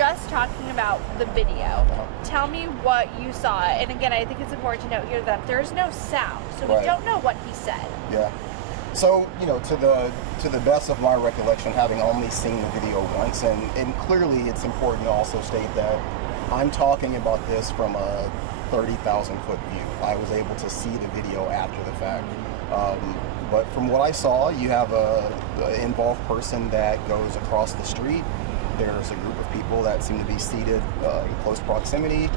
just talking about the video. Tell me what you saw. And again, I think it's important to note here that there's no sound, so we don't know what he said. Yeah. So, you know, to the best of my recollection, having only seen the video once, and clearly it's important to also state that I'm talking about this from a 30,000 foot view. I was able to see the video after the fact. But from what I saw, you have a involved person that goes across the street. There's a group of people that seem to be seated in close proximity.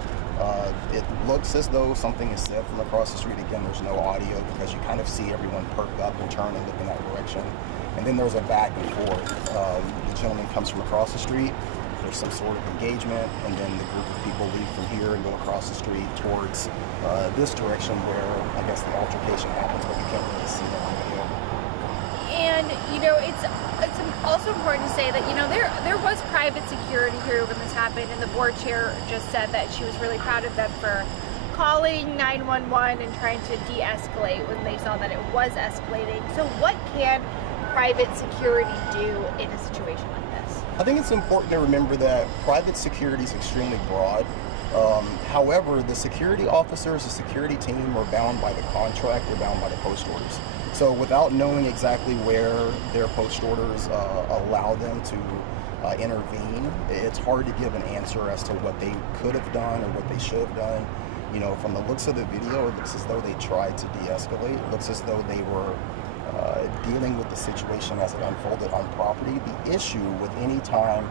It looks as though something is said from across the street. Again, there's no audio because you kind of see everyone perk up and turn and look in that direction. And then there's a back and forth. The gentleman comes from across the street. There's some sort of engagement, and then the group of people leave from here and go across the street towards this direction where I guess the altercation happens, but you can't really see that on video. And you know, it's also important to say that, you know, there was private security here when this happened, and the board chair just said that she was really proud of them for calling 911 and trying to de-escalate when they saw that it was escalating. So what can private security do in a situation like this? I think it's important to remember that private security is extremely broad. However, the security officers, the security team are bound by the contract, they're bound by the post orders. So without knowing exactly where their post orders allow them to intervene, it's hard to give an answer as to what they could have done or what they should have done. You know, from the looks of the video, it looks as though they tried to de-escalate. It looks as though they were dealing with the situation as it unfolded on property. The issue with any time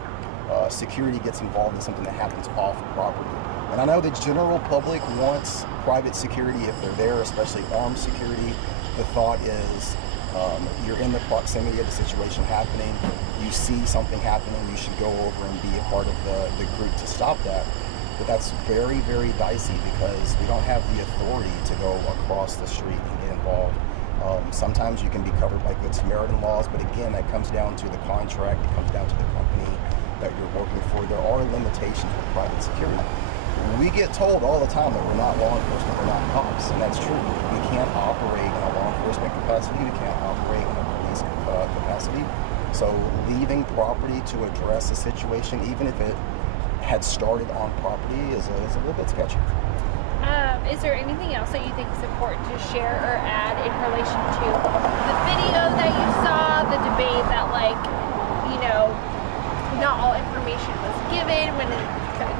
security gets involved in something that happens off property. And I know the general public wants private security if they're there, especially armed security. The thought is you're in the proximity of the situation happening, you see something happening, you should go over and be a part of the group to stop that. But that's very, very dicey because we don't have the authority to go across the street and get involved. Sometimes you can be covered by Good Samaritan laws, but again, that comes down to the contract, it comes down to the company that you're working for. There are limitations with private security. We get told all the time that we're not law enforcement, we're not cops, and that's true. We can't operate in a law enforcement capacity, we can't operate in a police capacity. So leaving property to address a situation, even if it had started on property, is a little bit sketchy. Is there anything else that you think is important to share or add in relation to the video that you saw, the debate that, like, you know, not all information was given when in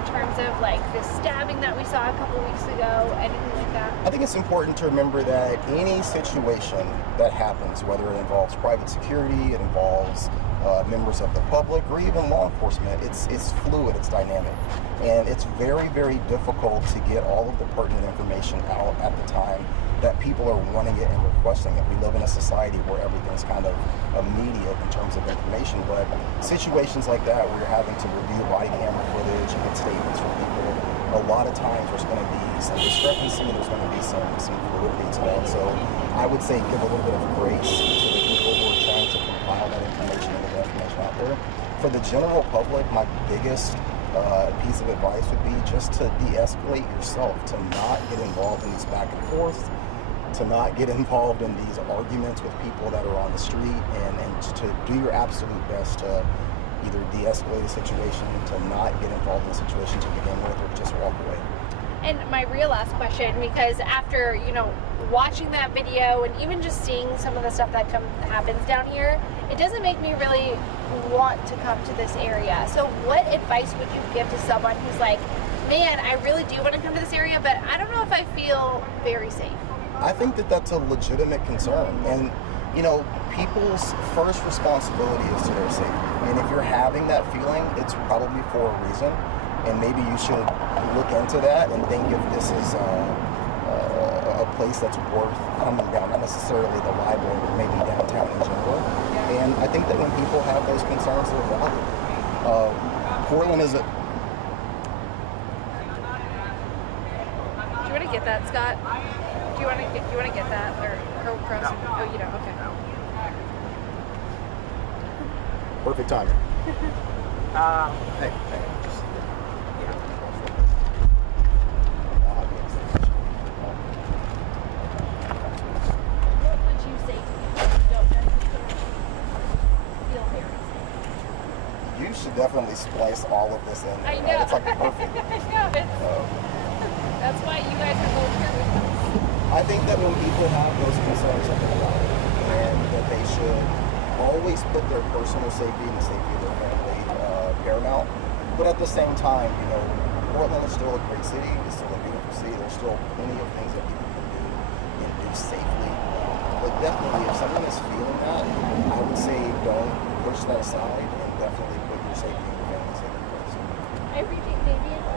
terms of like the stabbing that we saw a couple weeks ago, anything like that? I think it's important to remember that any situation that happens, whether it involves private security, it involves members of the public, or even law enforcement, it's fluid, it's dynamic. And it's very, very difficult to get all of the pertinent information out at the time that people are wanting it and requesting it. We live in a society where everything's kind of immediate in terms of information, but situations like that where you're having to review body camera footage and get statements from people, a lot of times there's going to be some discrepancy, there's going to be some fluidity to that. So I would say give a little bit of grace to the people who are trying to compile that information and get that information out there. For the general public, my biggest piece of advice would be just to de-escalate yourself, to not get involved in these back and forth, to not get involved in these arguments with people that are on the street, and to do your absolute best to either de-escalate a situation, to not get involved in a situation to begin with, or just walk away. And my real last question, because after, you know, watching that video and even just seeing some of the stuff that happens down here, it doesn't make me really want to come to this area. So what advice would you give to someone who's like, man, I really do want to come to this area, but I don't know if I feel very safe? I think that that's a legitimate concern. And, you know, people's first responsibility is to their safety. And if you're having that feeling, it's probably for a reason. And maybe you should look into that and think if this is a place that's worth coming down, not necessarily the library, but maybe downtown in general. And I think that when people have those concerns, they're valid. Portland is a... Do you want to get that, Scott? Do you want to get that, or go across? No. Oh, you don't. Okay. Perfect timing. Hey. definitely spliced all of this in. I know. It's like perfect. I know. That's why you guys are both here with us. I think that when people have those concerns about it, and that they should always put their personal safety and the safety of their family paramount. But at the same time, you know, Portland is still a great city. It's still a beautiful city. There's still plenty of things that people can do and do safely. But definitely, if someone is feeling that, I would say don't push that aside and definitely put your safety and your family's safety first. I appreciate Damian.